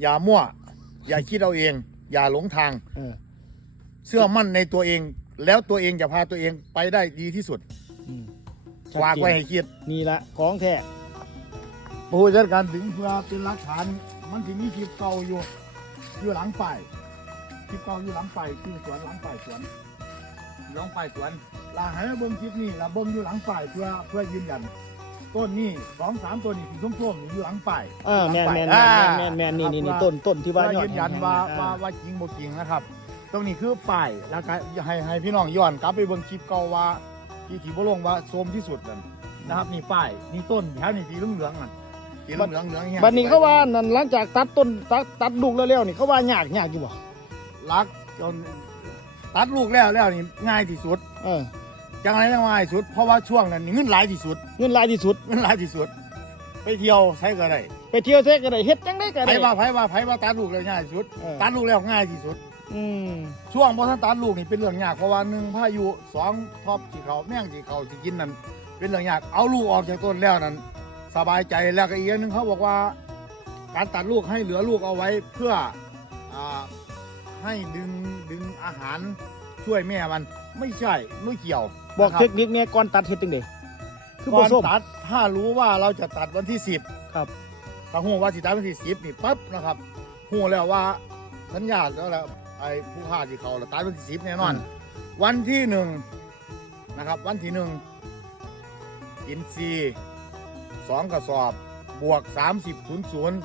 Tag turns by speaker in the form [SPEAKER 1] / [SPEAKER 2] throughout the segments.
[SPEAKER 1] อย่ามั่ว อย่าคิดเอาเอง อย่าหลงทาง
[SPEAKER 2] เออ
[SPEAKER 1] เชื่อมั่นในตัวเอง แล้วตัวเองจะพาตัวเองไปได้ดีที่สุด
[SPEAKER 2] อืม
[SPEAKER 1] ฝากไว้ให้คิด
[SPEAKER 2] นี่ละของแท้
[SPEAKER 1] ผู้จัดการถึงเพื่อเป็นหลักฐาน มันถึงมีคลิปเก่าอยู่ อยู่หลังป้ายคลิปเก่าอยู่หลังป้ายคือสวนหลังป้ายสวนอยู่หลังป้ายสวนลาให้เบิ่งคลิปนี้ลาเบิ่งอยู่หลังป้ายเพื่อเพื่อยืนยัน ต้นนี้สองสามต้นนี้สีส้มๆนี่อยู่หลังป้าย
[SPEAKER 2] อ่าแมนแมนแม
[SPEAKER 1] อ่า น
[SPEAKER 2] แมนแมนนี่นี่นี่
[SPEAKER 1] ครับ
[SPEAKER 2] ต้นต้นที่ว่า
[SPEAKER 1] เพื่
[SPEAKER 2] ยอ
[SPEAKER 1] อ
[SPEAKER 2] ด
[SPEAKER 1] ยืนยันว่า
[SPEAKER 2] อ่
[SPEAKER 1] ว่าว่าจริงบ่จริงนะครับ ตรงนี้คือป้ายแล้วก็ให้ให้พี่น้องย้อนกลับไปเบิ่งคลิปเก่าว่าที่ที่บ่ลงว่าโซมที่สุดนั่นนะครับนี่ป้ายนี่ต้นแถวนี้สีเหลืองๆนั่นสีเหลืองๆเหลืองๆเงี้ย
[SPEAKER 2] บัดนี้เขาว่านั่นหลังจากตัดต้นตัดตัดลูกแล้วแล้วนี่เขาว่ายากยากอยู่บ่
[SPEAKER 1] รักจนตัดลูกแล้วแล้วนี่ง่ายที่สุด
[SPEAKER 2] เออ
[SPEAKER 1] จังไรจังง่ายที่สุด เพราะว่าช่วงนั้นนี่เงินหลายที่สุด
[SPEAKER 2] เงินหลายที่สุด
[SPEAKER 1] เงินหลายที่สุด ไปเที่ยวใช้ก็ได้
[SPEAKER 2] ไปเที่ยวเทก็ได้เฮ็ดจังได้ก็
[SPEAKER 1] ไผ
[SPEAKER 2] ได้
[SPEAKER 1] ว่าไผว่าไผว่าตัดลูกแล้วง่ายที่สุด
[SPEAKER 2] เออ
[SPEAKER 1] ตัดลูกแล้วง่ายที่สุด
[SPEAKER 2] อืม
[SPEAKER 1] ช่วงบ่ทันตัดลูกนี่เป็นเรื่องยากเพราะว่าหนึ่งพายุสองทอบที่เขาแม่งที่เขาที่กินนั่นเป็นเรื่องยากเอาลูกออกจากต้นแล้วนั้นสบายใจแล้วก็อีกอย่างหนึงเขาบอกว่า การตัดลูกให้เหลือลูกเอาไว้เพื่ออ่าให้ดึงดึงอาหาร ช่วยแม่มันไม่ใช่ไม่เกี่ยว
[SPEAKER 2] บอก
[SPEAKER 1] นะครับ
[SPEAKER 2] เทคนิคเนี่ยก่อนตัดเฮ็ดจังได๋คือ
[SPEAKER 1] ก่
[SPEAKER 2] บ่
[SPEAKER 1] อน
[SPEAKER 2] ส้ม
[SPEAKER 1] ตัดถ้ารู้ว่าเราจะตัดวันที่สิบ
[SPEAKER 2] ครับ
[SPEAKER 1] ถ้าหูว่าสิตัดวันที่สิบนี่ปั๊บนะครับหูแล้วว่าสัญญาแล้วแหละไอ้ผู้ค้าที่เขาละตัดวันที่สิบแน่นอน วันที่หนึ่งนะครับ วันที่หนึ่งอินซีย์สองกระสอบ บวกสามสิบศูนย์ศูนย์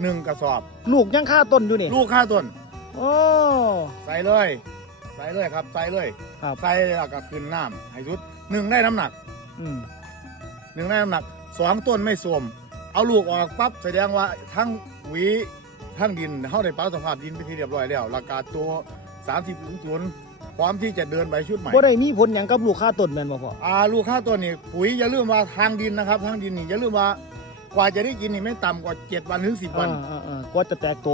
[SPEAKER 1] หนึ่งกระสอบ
[SPEAKER 2] ลูกยังค่าต้นอยู่นี่
[SPEAKER 1] ลูกค่าต้น
[SPEAKER 2] โอ้
[SPEAKER 1] ใส่เลย ใส่เลยครับใส่เลย
[SPEAKER 2] ครับ
[SPEAKER 1] ใส่แล้วก็ขึ้นน้ำให้สุดหนึ่งได้น้ำหนัก
[SPEAKER 2] อืม
[SPEAKER 1] หนึ่งได้น้ำหนักสองต้นไม่สวมเอาลูกออกปั๊บแสดงว่าทั้งหวีทั้งดินเข้าในปรับสภาพดินไปนที่เรียบร้อยแล้วราคาตัว30ถึงศูนย์พร้อมที่จะเดินไปชุดใหม่
[SPEAKER 2] บ่ได้มีผลหยังกับลูกค่าต้นแม่นบ่พ่อ
[SPEAKER 1] อ่าลูกค้าตัวนี้ปุ๋ยอย่าลืมว่าทางดินนะครับ ทางดินนี่อย่าลืมว่า กว่าจะได้กินนี่ไม่ต่ำกว่า7วันถึง10วัน
[SPEAKER 2] อ่าอ่าๆกว่าจะแตกโต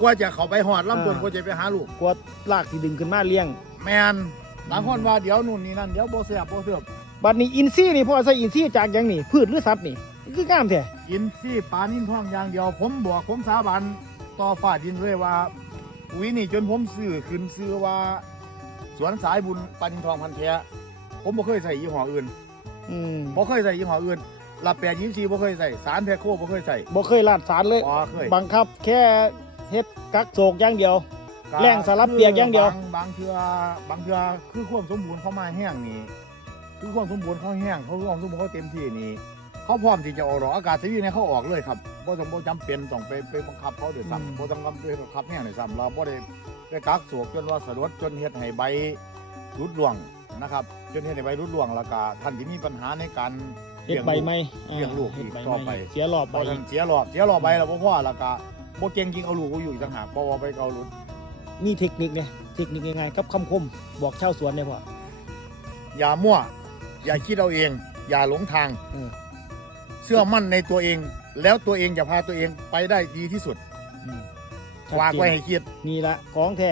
[SPEAKER 1] กว่าจะเขาไปหอดลำต้น
[SPEAKER 2] อ่า
[SPEAKER 1] กว่าจะไปหาลูก
[SPEAKER 2] กว่าลากที่ดึงขึ้นมาเลี้ยง
[SPEAKER 1] แมนบางคนว่าเดี๋ยวนู่นนี่นั่นเดี๋ยวโบเสียบโบเสียบ
[SPEAKER 2] บัดนี้อินซี่นี่พ่อใส่อินซี่จากหยังนี่พืชหรือสัตว์นี่คืองามแท้
[SPEAKER 1] กินซี่ปลานิ่นท้องอย่างเดียว ผมบอกผมสาบานต่อฝ่าดินเลยว่าปุ๋ยนี่จนผมซื้อขึ้นซื้อว่า สวนสายบุญปลานิ่นทองพันธุ์แท้ผมบ่เคยใส่ยี่ห้ออื่น
[SPEAKER 2] อืม
[SPEAKER 1] บ่เคยใส่ยี่ห้ออื่น ลาแปดยี่สี่บ่เคยใส่สารแพคโคบ่เคยใส่
[SPEAKER 2] บ่เคยลาดสารเลย
[SPEAKER 1] บ่เคย
[SPEAKER 2] บังคับแค่เฮ็ดกักโศกอย่างเดียว แรงสลับเปียกอย่างเดียว
[SPEAKER 1] บางบางเทื่อบางเทื่อคือความสมบูรณ์เขามาแห้งนี่คือความสมบูรณ์เขาแห้งเขาความสมบูรณ์เขาเต็มที่นี่เขาพร้อมที่จะออกหรอกอากาศจะอยู่ในเขาออกเลยครับบ่ต้องบ่จำเป็นต้องไปไปบังคับเขาโดย
[SPEAKER 2] อืม
[SPEAKER 1] ซ้ำบ่ต้องไปบังคับแห้งโดยซ้ำเราบ่ได้ไปกักสวกจนว่าสลดจนเฮ็ดให้ใบรุดร่วงนะครับ จนเฮ็ดให้ใบรุดร่วงแล้วก็ท่านที่มีปัญหาในการ
[SPEAKER 2] เฮ็ดใบไม้อ่า
[SPEAKER 1] เลี้ยงลูก
[SPEAKER 2] เฮ็ดใบ
[SPEAKER 1] ต่อไป
[SPEAKER 2] ไม้เสียรอบ
[SPEAKER 1] พ
[SPEAKER 2] ใบ
[SPEAKER 1] อท่านเสียรอบเสียรอบใบแล้วบ่พอแล้วก็บ่เก่งจริงเอาลูกกูอยู่อีกต่างหากเพราะว่าไปเอาลูก
[SPEAKER 2] มีเทคนิคเนี่ยเทคนิคง่ายๆกับคำคมบอกชาวสวนเนี่ยพ่อ
[SPEAKER 1] อย่ามั่ว อย่าคิดเอาเอง อย่าหลงทาง
[SPEAKER 2] เออ
[SPEAKER 1] เชื่อมั่นในตัวเอง แล้วตัวเองจะพาตัวเองไปได้ดีที่สุด
[SPEAKER 2] อืม
[SPEAKER 1] ฝากไว้ให้คิด
[SPEAKER 2] นี่ละของแท้